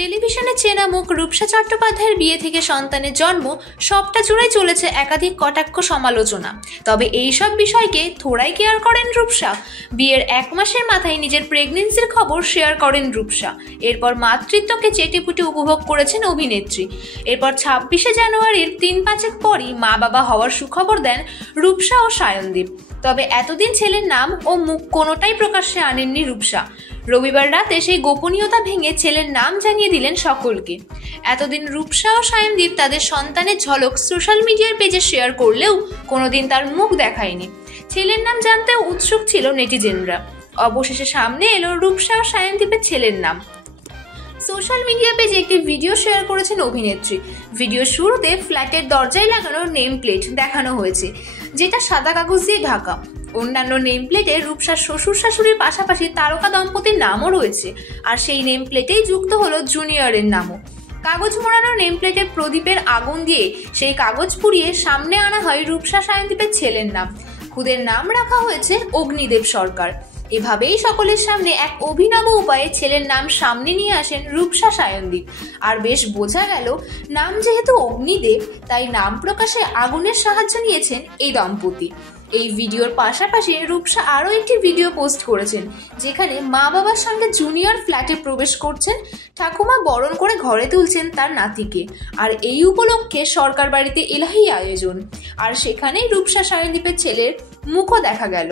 টেলিভিশনে চেনা মুখ রূপসা চট্টোপাধ্যায়ের বিয়ে থেকে সন্তানের জন্ম সবটা জুড়েই চলেছে একাধিক কটাক্ষ সমালোচনা। তবে এইসব বিষয়কে থোড়াই কেয়ার করেন রূপসা। বিয়ের 1 মাসের মাথায় নিজের প্রেগনেন্সির খবর শেয়ার করেন রূপসা। এরপর মাতৃত্বকে চেটেপুটে উপভোগ করেছেন অভিনেত্রী। এরপর 26শে জানুয়ারির 3-5 পরই মা বাবা হওয়ার সুখবর দেন রূপসা ও সায়নদীপ। তবে এতদিন ছেলের নাম ও মুখ কোনোটাই প্রকাশ্যে আনেননি রূপসা। রবিবার রাতে সেই গোপনীয়তা ভেঙে ছেলের নাম জানিয়ে দিলেন সকলকে। এতদিন রূপসা ও সায়নদীপ তাদের সন্তানের ঝলক সোশ্যাল মিডিয়ার পেজে শেয়ার করলেও কোনোদিন তার মুখ দেখায়নি। ছেলের নাম জানতেও উৎসুক ছিল নেটিজেনরা। অবশেষে সামনে এলো রূপসা ও সায়নদীপের ছেলের নাম। সোশ্যাল মিডিয়া পেজে একটি ভিডিও শেয়ার করেছেন অভিনেত্রী। ভিডিও শুরুতে ফ্ল্যাটের দরজায় লাগানো নেম প্লেট দেখানো হয়েছে, যেটা সাদা কাগজ দিয়ে ঢাকা। অন্যান্য নেম প্লেটে রূপসার শ্বশুর শাশুড়ির পাশাপাশি তারকা দম্পতির নামও রয়েছে, আর সেই নেম প্লেটেই যুক্ত হলো জুনিয়রের নামও। কাগজ মোড়ানো নেম প্লেটে প্রদীপের আগুন দিয়ে সেই কাগজ পুড়িয়ে সামনে আনা হয় রূপসা সায়নদীপের ছেলের নাম। খুদের নাম রাখা হয়েছে অগ্নিদেব সরকার। এভাবেই সকলের সামনে এক অভিনব উপায়ে ছেলের নাম সামনে নিয়ে আসেন রূপসা সায়নদীপ। আর বেশ বোঝা গেল, নাম যেহেতু অগ্নিদেব, তাই নাম প্রকাশে আগুনের সাহায্য নিয়েছেন এই দম্পতি। এই ভিডিওর পাশাপাশি রূপসা আরও একটি ভিডিও পোস্ট করেছেন, যেখানে মা বাবার সঙ্গে জুনিয়র ফ্ল্যাটে প্রবেশ করছেন। ঠাকুমা বরণ করে ঘরে তুলছেন তার নাতিকে। আর এই উপলক্ষে সরকার বাড়িতে এলাহি আয়োজন, আর সেখানেই রূপসা সায়নদীপের ছেলের মুখও দেখা গেল।